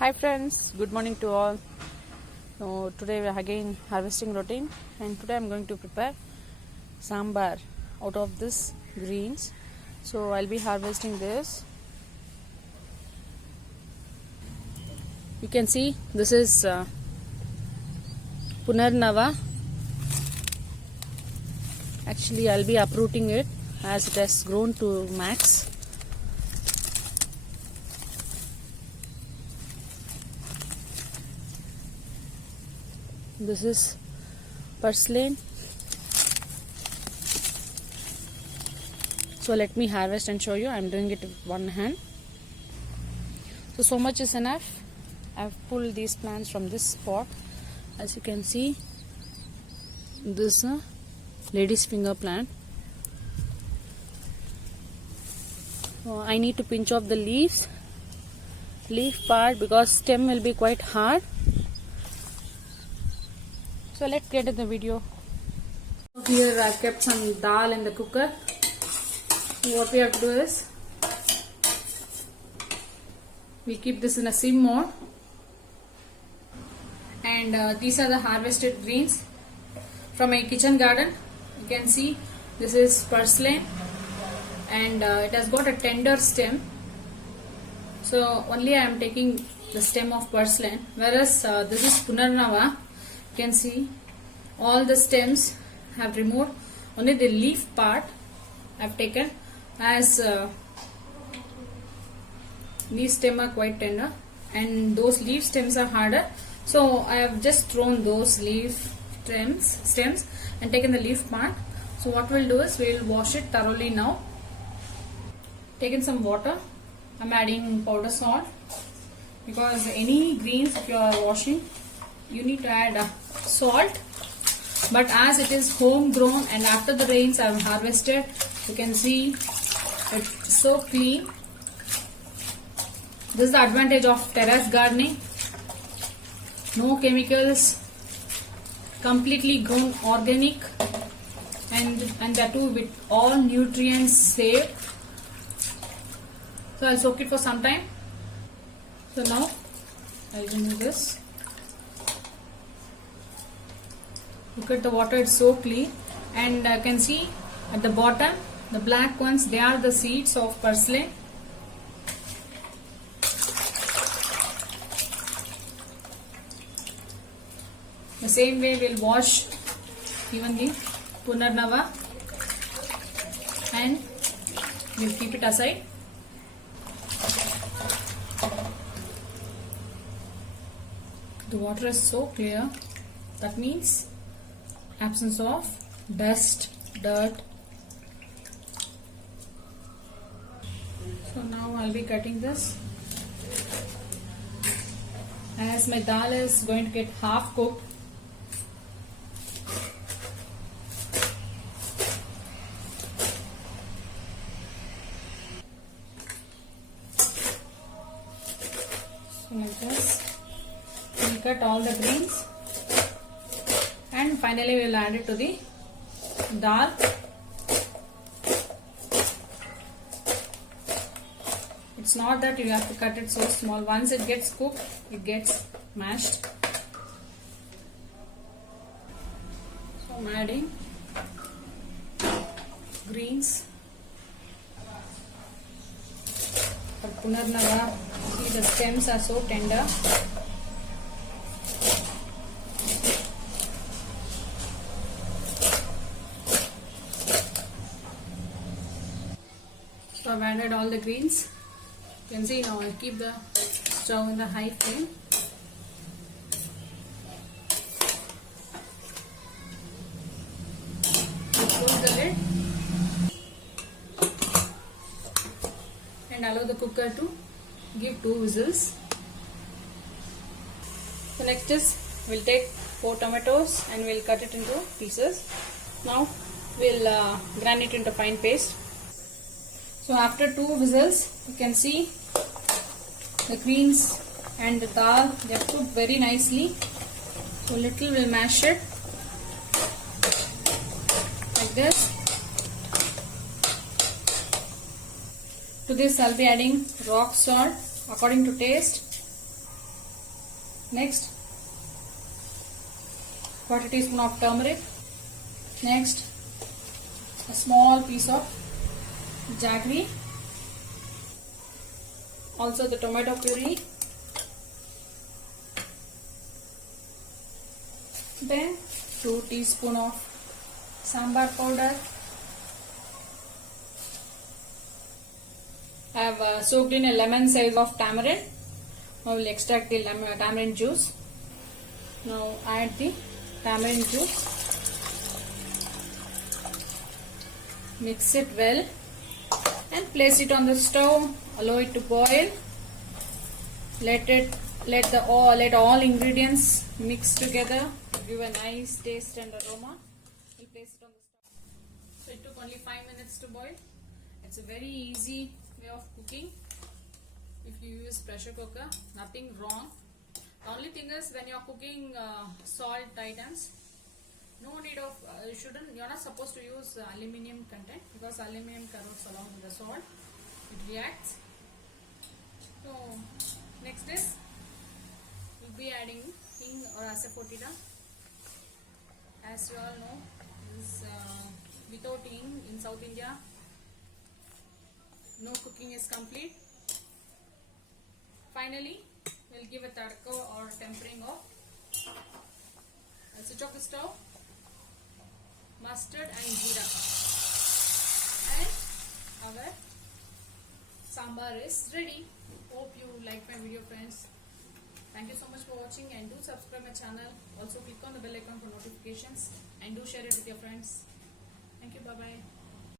Hi friends, good morning to all. So today we are again harvesting routine, and today I'm going to prepare sambar out of this greens. So I'll be harvesting this. You can see this is Punarnava. Actually I'll be uprooting it as it has grown to max. This is purslane. So let me harvest and show you. I'm doing it with one hand. So much is enough. I've pulled these plants from this pot. As you can see, this lady's finger plant. So I need to pinch off the leaf part because stem will be quite hard. So let's get in the video. Here I've kept some dal in the cooker. What we have to do is we keep this in a sim mode, and these are the harvested greens from my kitchen garden. You can see this is purslane, and it has got a tender stem. So only I am taking the stem of purslane, whereas this is Punarnava. You can see all the stems have removed, only the leaf part I have taken, as these stems are quite tender and those leaf stems are harder. So I have just thrown those leaf stems and taken the leaf part. So what we'll do is we'll wash it thoroughly now. Taken some water. I'm adding powder salt, because any greens if you are washing you need to add salt, but as it is home grown and after the rains I have harvested, you can see it's so clean. This is the advantage of terrace gardening. No chemicals, completely grown organic, and that too with all nutrients saved. So I'll soak it for some time. So now I'll remove this. Look at the water, it's so clean, and I can see at the bottom the black ones, they are the seeds of purslane. The same way we'll wash even the Punarnava, and we'll keep it aside. The water is so clear, that means absence of dust, dirt. So now I'll be cutting this. As my dal is going to get half cooked, so like this, we'll cut all the greens. And finally we will add it to the dal. It's not that you have to cut it so small. Once it gets cooked, it gets mashed. So I'm adding greens. For Punarnava, see the stems are so tender. So I've added all the greens. You can see now I keep the stove in the high flame. Close the lid and allow the cooker to give 2 whistles. So next is we'll take 4 tomatoes and we'll cut it into pieces. Now we'll grind it into fine paste. So after 2 whistles, you can see the greens and the dal, they are cooked very nicely. So little we'll mash it like this. To this I'll be adding rock salt according to taste. Next, quarter teaspoon of turmeric. Next, a small piece of jaggery. Also the tomato puree. Then 2 teaspoon of sambar powder. I have soaked in a lemon size of tamarind. Now we will extract the tamarind juice. Now add the tamarind juice. Mix it well and place it on the stove. Allow it to boil. Let all ingredients mix together. Give a nice taste and aroma. We'll place it on the stove. So it took only 5 minutes to boil. It's a very easy way of cooking. If you use pressure cooker, nothing wrong. The only thing is when you are cooking salt items, no need of you're not supposed to use aluminium content, because aluminium corrodes along with the salt. It reacts. So next is we'll be adding hing or asafoetida. As you all know, this without hing in South India, no cooking is complete. Finally, we'll give a tadka or tempering of. I'll switch off the stove. Mustard and jeera. And our sambar is ready. Hope you like my video, friends. Thank you so much for watching, and do subscribe my channel. Also click on the bell icon for notifications and do share it with your friends. Thank you. Bye bye.